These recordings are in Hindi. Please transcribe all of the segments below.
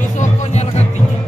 Besok kau nyalakan tinggi.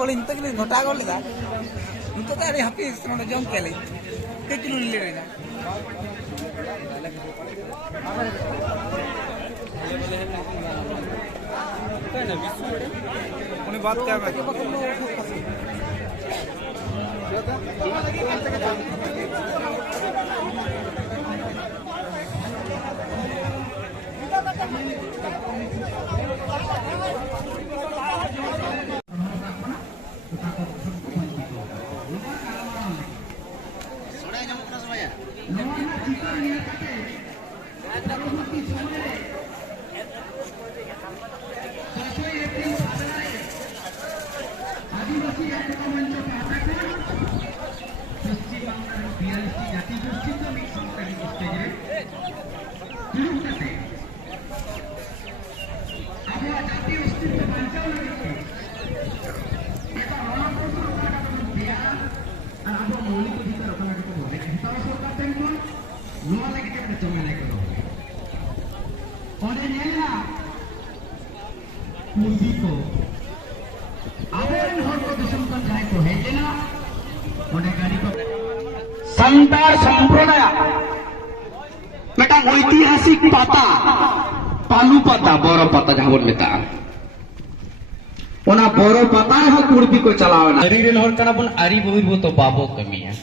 boleh itu kita nota kau lihat, itu kan ada habis semuanya jam kali, kecil ni le. उन्हें बात क्या है संतार संप्रदाय ऐतिहासिक पाता पालू पाता बड़ो पाता जहां बन मेता बड़ो पाता कुर्बी को चलावना अरी रेन हर कना बन अरी बहिर तो बाबो कमी है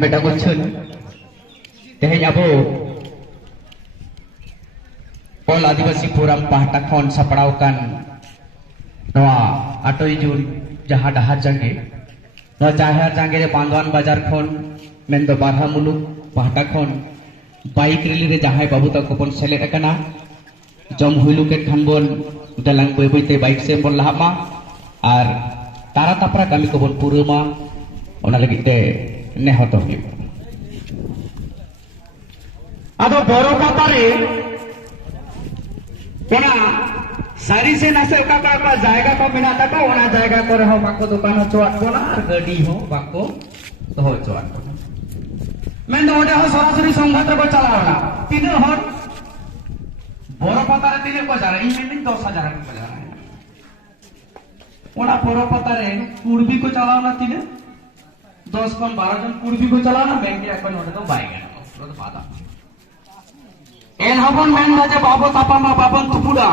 बेटा को तेज अब ऑल आदिवासी फोरम पाहटा खन सपड़ाव कान आटोई जून जहां डहार जांगे जहार जांगे बांधवान बाजार खन मेन दो बारहा मुलुक पाहटा खन बाइक रैली रे जहां बाबू तक बन सेलेद अकना जम हुइलु के खान बन दलांग बय बयते बाइक से बन लाहामा और तारा तापरा कमी को बन पुरमा ओना लगित ते नेहत हुई आदो बड़ो पातारे कोना सारी से नासे का जायगा को मेना तका ओना जायगा को रहो बाको दुकान चोट कोना और गाड़ी हो बाको तो हो चोट कोना मैं तो ओडे हो सरासरी संघात को चलावना तीन हो बड़ो पातारे तीन को जा रही मैं 10,000 को जा रहा है ओना बड़ो पातारे कुर्बी को चलावना तीन 10 कम 12 जन कुर्बी को चलावना बैंक के अकाउंट ओडे तो बाइगन तो पाता एनहबन मेन जे बाबो तापामा बाबन तुपुड़ा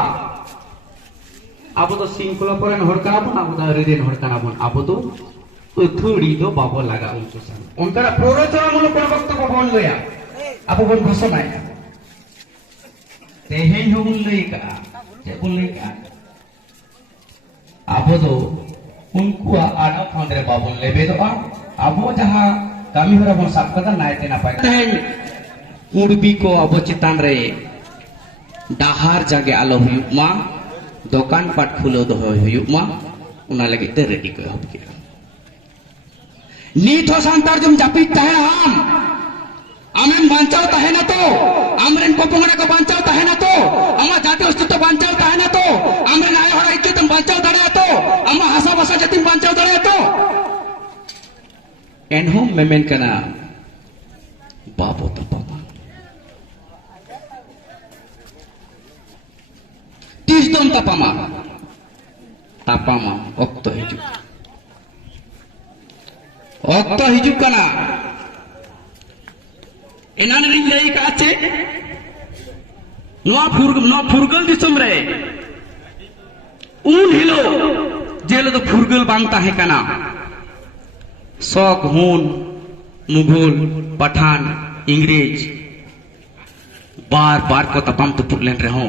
अब तो सिंकुला परेन हड़काना बन अब तो रेन हड़काना बन अब तो थोड़ी तो बाबो लगा उनको सन उनका प्ररोचना मूल कोन वक्तव्य बन लया अब बन घोषणाय तेहेन हो बन लयका जे बन लयका अब तो उनको आडा फांदरे बाबन लेबे तो अब जहां कामी हरा बन साफ कदा नायते ना पाए कुर्बी को अब चितान रे डाहार जागे आलो हुयुक मा दुकान पाट खुलो दो हुयुक मा उना लगे ते रेडी को हब के नीत हो सांतार जुम जापित तहे हम आमेन बांचाव तहे ना तो आमरेन पोपंगड़ा को बांचाव तहे ना तो अमा जाति अस्तित्व बांचाव तहे ना तो आमरेन आय हरा इज्जत बांचाव दड़े तो अमा हासा बसा जाति बांचाव दड़े तो एनहोम मेमेन कना बाबो तपमा 30 दम तापामा ऑक्तो हिजुक कना एनान रिंग लई काचे नो फुरगल दिसम रे उन हिलो जेल तो फुरगल बांग ताहे कना शौक हुन मुगल पठान इंग्रेज बार बार को तपाम तो पुरलेन रहो